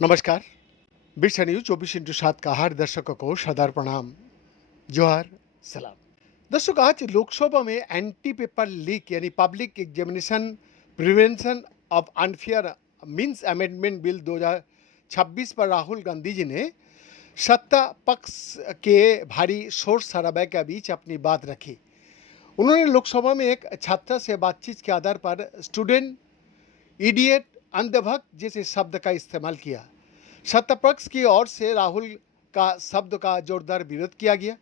नमस्कार। Birsa news 24x7 का हर दर्शकों को सदार प्रणाम, जोहार, सलाम। दर्शकों, आज लोकसभा में एंटी पेपर लीक यानी public examination prevention of unfair means amendment bill 2026 पर राहुल गांधी जी ने सत्ता पक्ष के भारी शोर शराबे के बीच अपनी बात रखी। उन्होंने लोकसभा में एक छात्र से बातचीत के आधार पर स्टूडेंट, इडियट, अंधभक्त जैसे शब्द का इस्तेमाल किया। सत्ता पक्ष की ओर से राहुल का शब्द का जोरदार विरोध किया गया।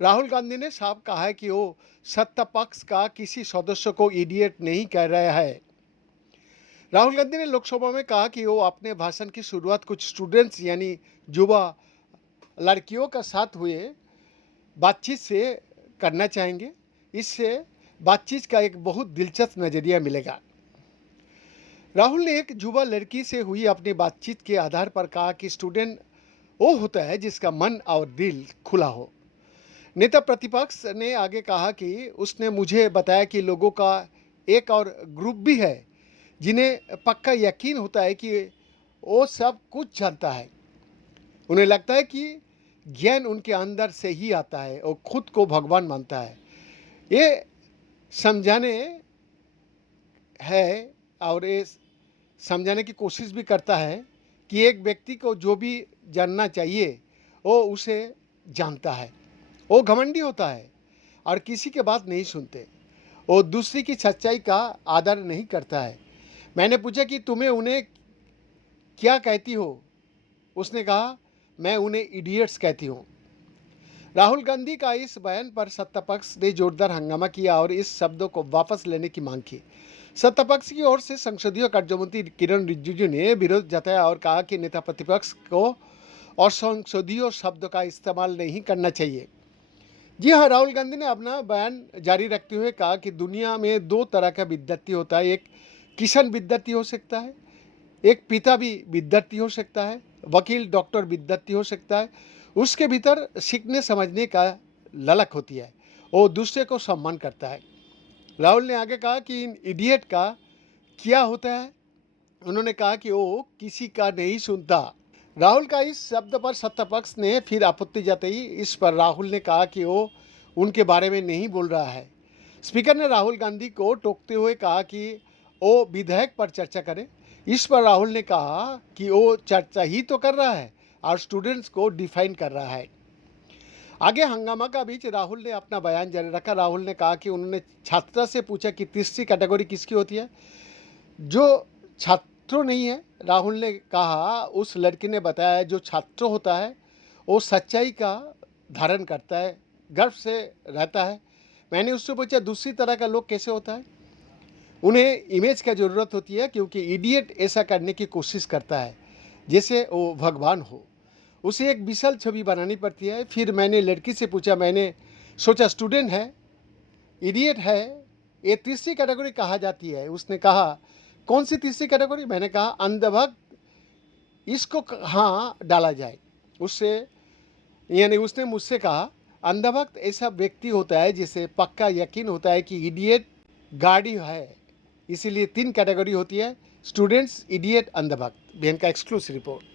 राहुल गांधी ने साफ कहा है कि वो सत्ता पक्ष का किसी सदस्य को इडियट नहीं कह रहा है। राहुल गांधी ने लोकसभा में कहा कि वो अपने भाषण की शुरुआत कुछ स्टूडेंट्स यानी युवा लड़कियों के साथ हुए बातचीत से करना चाहेंगे। इससे बातचीत का एक बहुत दिलचस्प नज़रिया मिलेगा। राहुल ने एक युवा लड़की से हुई अपनी बातचीत के आधार पर कहा कि स्टूडेंट वो होता है जिसका मन और दिल खुला हो। नेता प्रतिपक्ष ने आगे कहा कि उसने मुझे बताया कि लोगों का एक और ग्रुप भी है जिन्हें पक्का यकीन होता है कि वो सब कुछ जानता है। उन्हें लगता है कि ज्ञान उनके अंदर से ही आता है और खुद को भगवान मानता है। ये समझाने है और ये समझाने की कोशिश भी करता है कि एक व्यक्ति को जो भी जानना चाहिए वो उसे जानता है। वो घमंडी होता है और किसी के बात नहीं सुनते। वो दूसरी की सच्चाई का आदर नहीं करता है। मैंने पूछा कि तुम्हें उन्हें क्या कहती हो? उसने कहा, मैं उन्हें इडियट्स कहती हूँ। राहुल गांधी का इस बयान पर सत्ता पक्ष ने जोरदार हंगामा किया और इस शब्दों को वापस लेने की मांग की। सत्ता पक्ष की ओर से संसदीय कार्य मंत्री किरण रिजिजू ने विरोध जताया और कहा कि नेता प्रतिपक्ष को और संसदीय शब्द का इस्तेमाल नहीं करना चाहिए। जी हाँ, राहुल गांधी ने अपना बयान जारी रखते हुए कहा कि दुनिया में दो तरह का विद्यार्थी होता है। एक किसान विद्यार्थी हो सकता है, एक पिता भी विद्यार्थी हो सकता है, वकील, डॉक्टर विद्यार्थी हो सकता है। उसके भीतर सीखने समझने का ललक होती है। वो दूसरे को सम्मान करता है। राहुल ने आगे कहा कि इन इडियट का क्या होता है? उन्होंने कहा कि वो किसी का नहीं सुनता। राहुल का इस शब्द पर सत्ता पक्ष ने फिर आपत्ति जताई। इस पर राहुल ने कहा कि वो उनके बारे में नहीं बोल रहा है। स्पीकर ने राहुल गांधी को टोकते हुए कहा कि वो विधेयक पर चर्चा करें। इस पर राहुल ने कहा कि वो चर्चा ही तो कर रहा है और स्टूडेंट्स को डिफाइन कर रहा है। आगे हंगामा का बीच राहुल ने अपना बयान जारी रखा। राहुल ने कहा कि उन्होंने छात्रा से पूछा कि तीसरी कैटेगरी किसकी होती है, जो छात्र नहीं है। राहुल ने कहा, उस लड़की ने बताया जो छात्र होता है वो सच्चाई का धारण करता है, गर्व से रहता है। मैंने उससे पूछा दूसरी तरह का लोग कैसे होता है? उन्हें इमेज की ज़रूरत होती है क्योंकि इडियट ऐसा करने की कोशिश करता है जैसे वो भगवान हो। उसे एक विशाल छवि बनानी पड़ती है। फिर मैंने लड़की से पूछा, मैंने सोचा स्टूडेंट है, इडियट है, ये तीसरी कैटेगरी कहा जाती है। उसने कहा, कौन सी तीसरी कैटेगरी? मैंने कहा अंधभक्त, इसको कहाँ डाला जाए? उससे यानी उसने मुझसे कहा, अंधभक्त ऐसा व्यक्ति होता है जिसे पक्का यकीन होता है कि इडियट गाड़ी है। इसीलिए तीन कैटेगरी होती है, स्टूडेंट्स, इडियट, अंधभक्त। बहन का एक्सक्लूसिव रिपोर्ट।